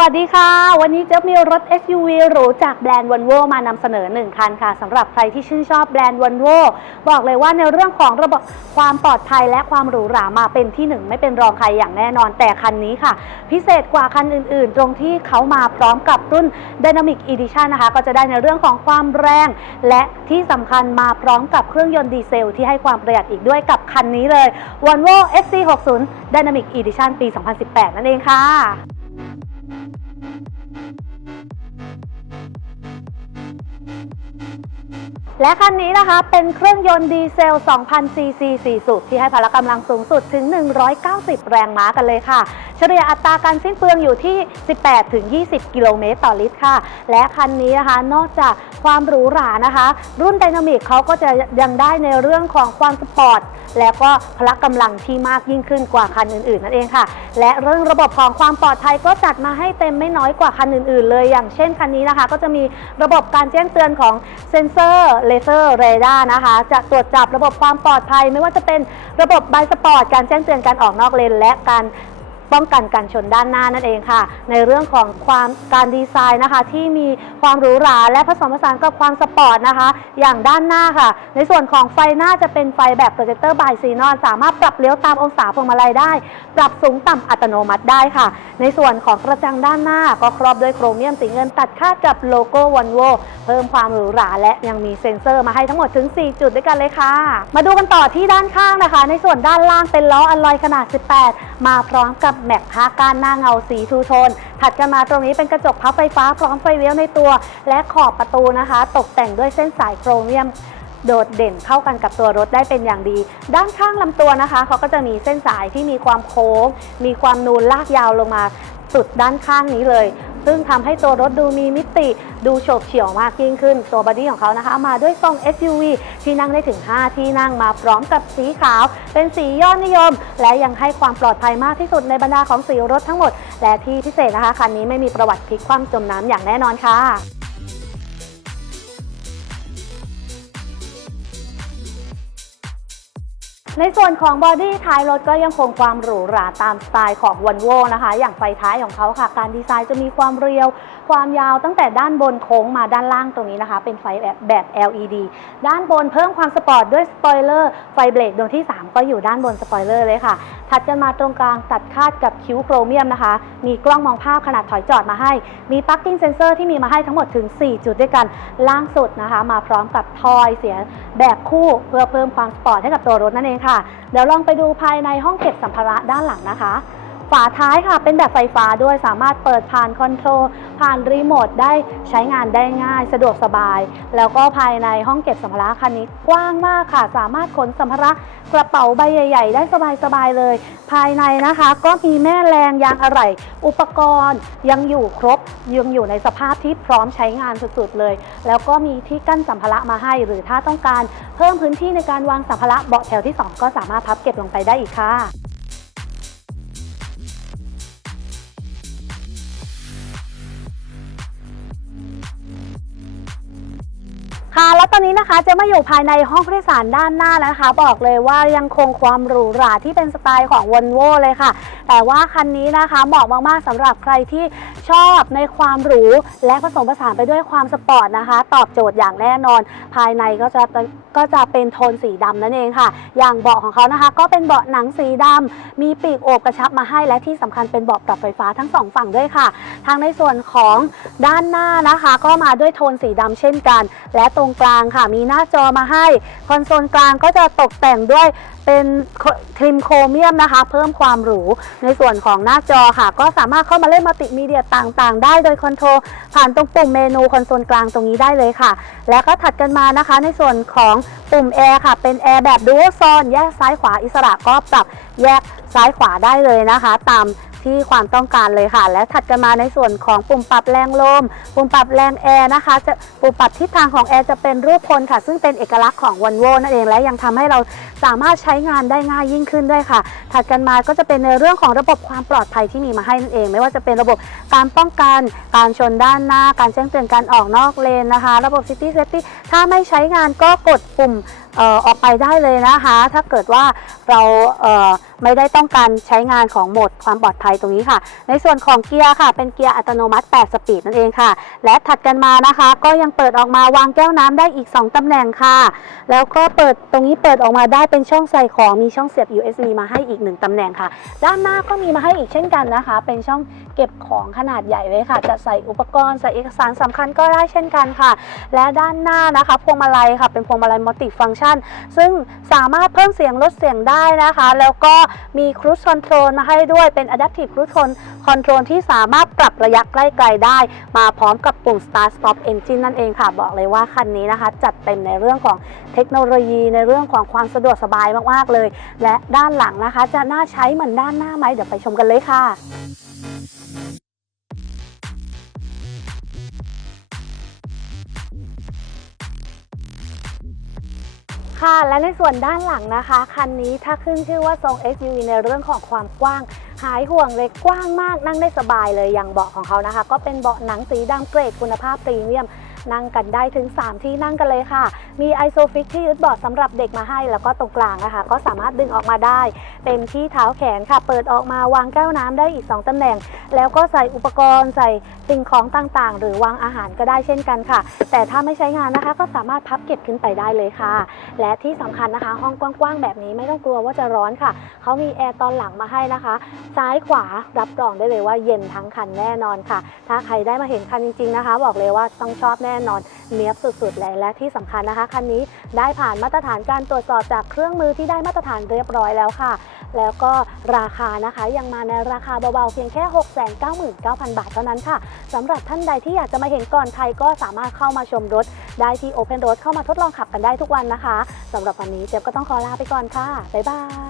วัสดีค่ะ วันนี้เจ๊มีรถ SUV หรูจากแบรนด์ Volvo มานำเสนอ 1 คันค่ะสำหรับใครที่ชื่นชอบแบรนด์ Volvo บอกเลยว่าในเรื่องของระบบความปลอดภัยและความหรูหรามาเป็นที่หนึ่งไม่เป็นรองใครอย่างแน่นอน แต่คันนี้ค่ะ พิเศษกว่าคันอื่น ๆ ตรงที่เขามาพร้อมกับรุ่น Dynamic Edition นะคะ ก็จะได้ในเรื่องของความแรง และที่สำคัญมาพร้อมกับเครื่องยนต์ดีเซล ที่ให้ความประหยัดอีกด้วยกับคันนี้เลย Volvo XC60 Dynamic Edition ปี 2018 นั่นเองค่ะ และคันนี้นะคะเป็นเครื่องยนต์ดีเซล 2,000ซีซี4สูบที่ให้พละกำลังสูงสุดถึง 190 แรงม้ากันเลยค่ะ เฉลี่ยอัตราการสิ้นเปลืองอยู่ที่ 18-20 กิโลเมตรต่อลิตรค่ะ และคันนี้นะคะนอกจากความหรูหรานะคะ รุ่นไดนามิกเขาก็จะยังได้ในเรื่องของความสปอร์ตแล้วก็พละกำลังที่มากยิ่งขึ้นกว่าคันอื่นๆนั่นเองค่ะ และเรื่องระบบของความปลอดภัยก็จัดมาให้เต็มไม่น้อยกว่าคันอื่น ๆ เลย อย่างเช่นคันนี้นะคะ ก็จะมีระบบการแจ้งเตือนของเซ็นเซอร์เลเซอร์เรดาร์นะคะ จะตรวจจับระบบความปลอดภัย ไม่ว่าจะเป็นระบบไบสปอร์ตการแจ้งเตือนการออกนอกเลนและการ ป้องกันการชนด้านหน้านั่นเองค่ะ ในเรื่องของความการดีไซน์นะคะ ที่มีความหรูหราและผสมผสานกับความสปอร์ตนะคะ อย่างด้านหน้าค่ะ ในส่วนของไฟหน้าจะเป็นไฟแบบโปรเจคเตอร์บายซีนอนสามารถปรับเลี้ยวตามองศาพวงมาลัยได้ ปรับสูงต่ำอัตโนมัติได้ค่ะ ในส่วนของกระจังด้านหน้าก็ครอบด้วยโครเมียมสีเงินตัดคาดกับโลโก้ว o นโวเพิ่มความหรูหราและยังมีเซ็นเซอร์มาให้ทั้งหมดถึง 4 จุดด้วยกันเลยค่ะ มาดูกันต่อที่ด้านข้างนะคะ ในส่วนด้านล่างเป็นล้ออลลอยขนาด 18 มาพร้อมกับแม็กผ้ากานหน้าเงาสีทูโทนถัดกันมาตรงนี้เป็นกระจกพับไฟฟ้าพร้อมไฟเลี้ยวในตัว และขอบประตูนะคะ ตกแต่งด้วยเส้นสายโครเมียม โดดเด่นเข้ากันกับตัวรถได้เป็นอย่างดี ด้านข้างลำตัวนะคะเขาก็จะมีเส้นสายที่มีความโค้ง มีความนูนลากยาวลงมาสุดด้านข้างนี้เลย ซึ่งทำให้ตัวรถดูมีมิติ ดูโฉบเฉี่ยวมากยิ่งขึ้น ตัวบอดี้ของเขานะคะ มาด้วยทรง SUV ที่นั่งได้ถึง 5 ที่นั่งมาพร้อมกับสีขาว เป็นสียอดนิยม และยังให้ความปลอดภัยมากที่สุดในบรรดาของสีรถทั้งหมด และที่พิเศษนะคะคันนี้ไม่มีประวัติพลิกคว่ำจมน้ำอย่างแน่นอนค่ะ ในส่วนของบอดี้ท้ายรถก็ยังคงความหรูหราตามสไตล์ของ v o l v o นะคะ อย่างไฟท้ายของเขาค่ะ การดีไซน์จะมีความเรียว ความยาวตั้งแต่ด้านบนโค้งมาด้านล่างตรงนี้นะคะ เป็นไฟแบบแบบ LED ด้านบนเพิ่มความสปอร์ตด้วยสปอยเลอร์ไฟเบรกดวงที่ 3 ก็อยู่ด้านบนสปอยเลอร์เลยค่ะ ถัดกันมาตรงกลางตัดคาดกับคิ้วโครเมียมนะคะ มีกล้องมองภาพขนาดถอยจอดมาให้ มีปักกิ้งเซนเซอร์ที่มีมาให้ทั้งหมดถึง 4 จุดด้วยกันล่างสุดนะคะ มาพร้อมกับทอยเสียแบบคู่เพื่อเพิ่มความสปอร์ตให้กับตัวรถนั่นเองค่ะเดี๋ยวลองไปดูภายในห้องเก็บสัมภาระด้านหลังนะคะ ฝาท้ายค่ะ เป็นแบบไฟฟ้าด้วยสามารถเปิดผ่านคอนโทรลผ่านรีโมทได้ใช้งานได้ง่าย สะดวกสบาย แล้วก็ภายในห้องเก็บสัมภาระคันนี้กว้างมากค่ะ สามารถขนสัมภาระกระเป๋าใบใหญ่ ๆ ได้สบายๆเลย ภายในนะคะ ก็มีแม่แรงยางอะไหล่อุปกรณ์ยังอยู่ครบยังอยู่ในสภาพที่พร้อมใช้งานสุดๆเลย แล้วก็มีที่กั้นสัมภาระมาให้ หรือถ้าต้องการเพิ่มพื้นที่ในการวางสัมภาระเบาะแถวที่สองก็สามารถพับเก็บลงไปได้อีกค่ะ ค่ะ แล้วตอนนี้นะคะจะมาอยู่ภายในห้องผู้โดยสารด้านหน้าแล้วนะคะ บอกเลยว่ายังคงความหรูหราที่เป็นสไตล์ของวอลโวเลยค่ะ แต่ว่าคันนี้นะคะเหมาะมากๆสำหรับใครที่ชอบในความหรู และผสมผสานไปด้วยความสปอร์ตนะคะ ตอบโจทย์อย่างแน่นอน ภายในก็จะก็จะเป็นโทนสีดำนั่นเองค่ะ อย่างเบาะของเขานะคะ ก็เป็นเบาะหนังสีดำมีปีกโอบกระชับมาให้และที่สำคัญเป็นเบาะปรับไฟฟ้าทั้งสองฝั่งด้วยค่ะ ทางในส่วนของด้านหน้านะคะ ก็มาด้วยโทนสีดำเช่นกัน และตรงกลางค่ะ มีหน้าจอมาให้ คอนโซลกลางก็จะตกแต่งด้วยเป็นครีมโครเมียมนะคะ เพิ่มความหรู ในส่วนของหน้าจอค่ะ ก็สามารถเข้ามาเล่นมัลติมีเดียต่างๆ ได้โดยคอนโทรลผ่านตรงปุ่มเมนูคอนโซลกลางตรงนี้ได้เลยค่ะ แล้วก็ถัดกันมานะคะ ในส่วนของปุ่มแอร์ค่ะ เป็นแอร์แบบดู a l โซนแยกซ้ายขวาอิสระก็ปรับแยกซ้ายขวาได้เลยนะคะ ตามที่ความต้องการเลยค่ะ และถัดกันมาในส่วนของปุ่มปรับแรงลม ปุ่มปรับแรงแอร์นะคะ จะปุ่มปรับทิศทางของแอร์จะเป็นรูปคนค่ะ ซึ่งเป็นเอกลักษณ์ของวันโวนั่นเอง และยังทำให้เรา สามารถใช้งานได้ง่ายยิ่งขึ้นด้วยค่ะ ถัดกันมาก็จะเป็นในเรื่องของระบบความปลอดภัยที่มีมาให้นั่นเอง ไม่ว่าจะเป็นระบบการป้องกัน การชนด้านหน้า การแจ้งเตือนการออกนอกเลนนะคะ ระบบ City Safety ถ้าไม่ใช้งานก็กดปุ่มเอ่อออกไปได้เลยนะคะ ถ้าเกิดว่าเราเอ่อไม่ได้ต้องการใช้งานของโหมดความปลอดภัยตรงนี้ค่ะ ในส่วนของเกียร์ค่ะ เป็นเกียร์อัตโนมัติ 8 สปีดนั่นเองค่ะ และถัดกันมานะคะ ก็ยังเปิดออกมาวางแก้วน้ำได้อีก 2ตำแหน่งค่ะ แล้วก็เปิดตรงนี้เปิดออกมาได้เป็นช่องใส่ของมีช่องเสียบ USB มาให้อีก1ตำแหน่งค่ะ ด้านหน้าก็มีมาให้อีกเช่นกันนะคะ เป็นช่องเก็บของขนาดใหญ่เลยค่ะ จะใส่อุปกรณ์ใส่เอกสารสำคัญก็ได้เช่นกันค่ะ และด้านหน้านะคะ พวงมาลัยค่ะ เป็นพวงมาลัยมัลติฟัง c t ชัน ซึ่งสามารถเพิ่มเสียงลดเสียงได้นะคะ แล้วก็มีครู i คอนโทรลมาให้ด้วยเป็น Adaptive Cruise Control ที่สามารถปรับระยะใกล้ไกลได้ มาพร้อมกับปุ่ม Start Stop Engine นั่นเองค่ะ บอกเลยว่าคันนี้นะคะ จัดเต็มในเรื่องของเทคโนโลยีในเรื่องของความสะดวกสบายมากๆเลย และด้านหลังนะคะ จะน่าใช้เหมือนด้านหน้าไหมเดี๋ยวไปชมกันเลยค่ะค่ะและในส่วนด้านหลังนะคะ คันนี้ถ้าขึ้นชื่อว่าทรง SUV ในเรื่องของความกว้าง หายห่วงเลยกว้างมากนั่งได้สบายเลยอย่างเบาะของเขานะคะ ก็เป็นเบาะหนังสีดำเกรดคุณภาพพรีเมียม นั่งกันได้ถึง 3 ที่นั่งกันเลยค่ะ มีไอโซฟิกที่ยึดเบาะสำหรับเด็กมาให้ แล้วก็ตรงกลางนะคะ ก็สามารถดึงออกมาได้ เป็นที่เท้าแขนค่ะ เปิดออกมาวางแก้วน้ำได้อีก 2ตำแหน่ง แล้วก็ใส่อุปกรณ์ใส่สิ่งของต่างๆ หรือวางอาหารก็ได้เช่นกันค่ะ แต่ถ้าไม่ใช้งานนะคะ ก็สามารถพับเก็บขึ้นไปได้เลยค่ะ และที่สำคัญนะคะ ห้องกว้างๆแบบนี้ไม่ต้องกลัวว่าจะร้อนค่ะเขามีแอร์ตอนหลังมาให้นะคะ ซ้ายขวารับรองได้เลยว่าเย็นทั้งคันแน่นอนค่ะ ถ้าใครได้มาเห็นคันจริง ๆนะคะ บอกเลยว่าต้องชอบแน่น่นอนเนี้ยบสุดๆเลยและที่สำคัญนะคะคันนี้ได้ผ่านมาตรฐานการตรวจสอบจากเครื่องมือที่ได้มาตรฐานเรียบร้อยแล้วค่ะ แล้วก็ราคานะคะยังมาในราคาเบาๆเพียงแค่ 699,000 บาทเท่านั้นค่ะสำหรับท่านใดที่อยากจะมาเห็นก่อนใครก็สามารถเข้ามาชมรถ ได้ที่ Open Road เข้ามาทดลองขับกันได้ทุกวันนะคะสำหรับวันนี้เจ๊บก็ต้องขอลาไปก่อนค่ะบ๊ายบาย